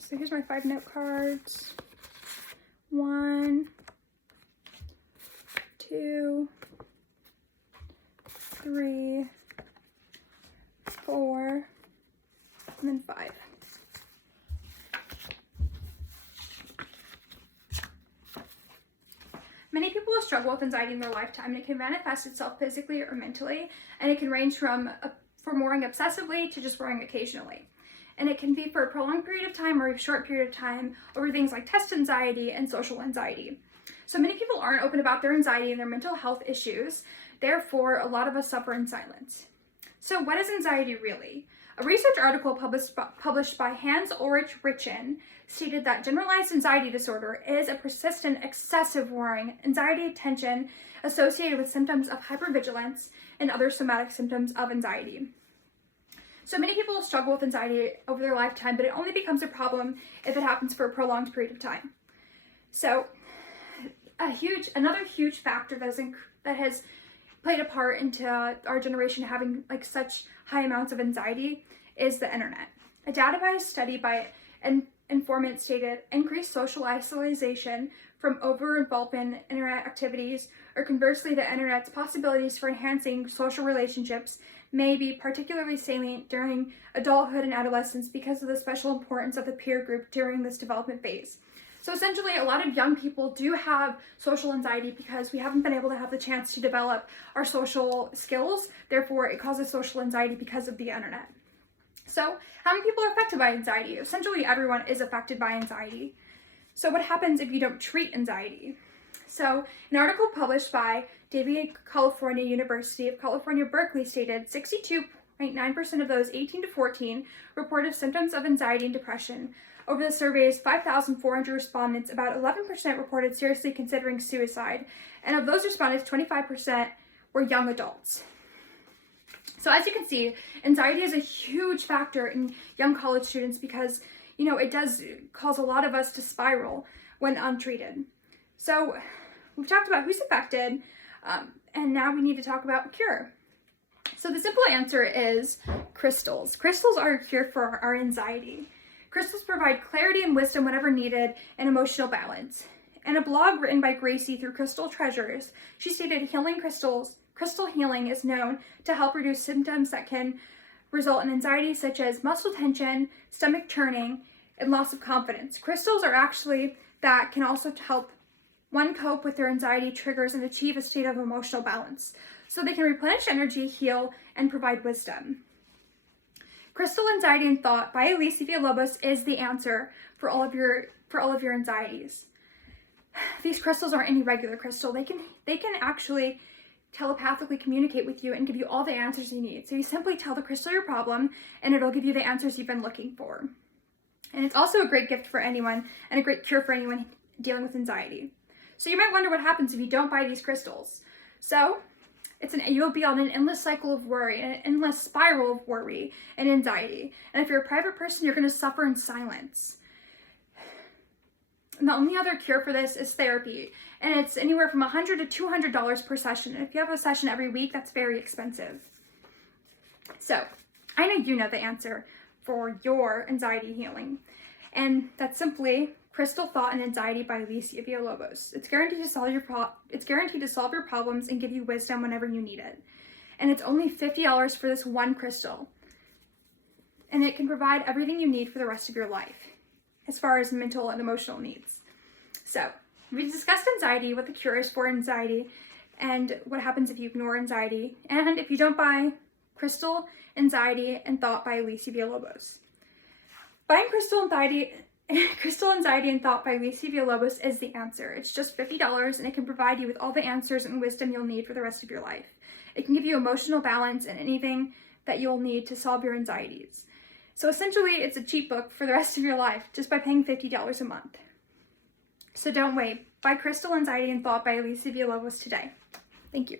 So here's my 5 note cards. 1, 2, 3, 4, and then 5. Many people will struggle with anxiety in their lifetime, and it can manifest itself physically or mentally, and it can range from worrying obsessively to just worrying occasionally. And it can be for a prolonged period of time or a short period of time over things like test anxiety and social anxiety. So many people aren't open about their anxiety and their mental health issues. Therefore, a lot of us suffer in silence. So what is anxiety really? A research article published by Hans Ulrich Richen stated that generalized anxiety disorder is a persistent, excessive worrying, anxiety tension associated with symptoms of hypervigilance and other somatic symptoms of anxiety. So many people struggle with anxiety over their lifetime, but it only becomes a problem if it happens for a prolonged period of time. So another huge factor that has played a part into our generation having like such high amounts of anxiety is the internet. A database study by an informant stated increased social isolation from over-involvement in internet activities, or conversely, the internet's possibilities for enhancing social relationships may be particularly salient during adulthood and adolescence because of the special importance of the peer group during this development phase. So essentially, a lot of young people do have social anxiety because we haven't been able to have the chance to develop our social skills. Therefore, it causes social anxiety because of the internet. So how many people are affected by anxiety? Essentially, everyone is affected by anxiety. So what happens if you don't treat anxiety? So an article published by David California University of California, Berkeley stated 62.9% of those 18 to 14 reported symptoms of anxiety and depression. Over the survey's 5,400 respondents, about 11% reported seriously considering suicide. And of those respondents, 25% were young adults. So as you can see, anxiety is a huge factor in young college students because, it does cause a lot of us to spiral when untreated. So we've talked about who's affected, and now we need to talk about cure. So the simple answer is crystals. Crystals are a cure for our anxiety. Crystals provide clarity and wisdom whenever needed and emotional balance. In a blog written by Gracie through Crystal Treasures, she stated crystal healing is known to help reduce symptoms that can result in anxiety such as muscle tension, stomach churning, and loss of confidence. Crystals are actually that can also help one cope with their anxiety triggers and achieve a state of emotional balance. So they can replenish energy, heal, and provide wisdom. Crystal Anxiety and Thought by Alicia Villalobos is the answer for all of your anxieties. These crystals aren't any regular crystal. They can actually telepathically communicate with you and give you all the answers you need. So you simply tell the crystal your problem and it'll give you the answers you've been looking for. And it's also a great gift for anyone and a great cure for anyone dealing with anxiety. So you might wonder what happens if you don't buy these crystals. So you'll be on an endless cycle of worry, an endless spiral of worry and anxiety. And if you're a private person, you're going to suffer in silence. And the only other cure for this is therapy. And it's anywhere from $100 to $200 per session. And if you have a session every week, that's very expensive. So I know you know the answer for your anxiety healing. And that's simply Crystal Thought and Anxiety by Alicia Villalobos. It's guaranteed to solve your problems and give you wisdom whenever you need it. And it's only $50 for this one crystal. And it can provide everything you need for the rest of your life, as far as mental and emotional needs. So, we discussed anxiety, what the cure is for anxiety, and what happens if you ignore anxiety, and if you don't buy Crystal Anxiety and Thought by Alicia Villalobos. Buying Crystal Anxiety and Thought by Alicia Villalobos is the answer. It's just $50 and it can provide you with all the answers and wisdom you'll need for the rest of your life. It can give you emotional balance and anything that you'll need to solve your anxieties. So essentially, it's a cheap book for the rest of your life just by paying $50 a month. So don't wait. Buy Crystal Anxiety and Thought by Alicia Villalobos today. Thank you.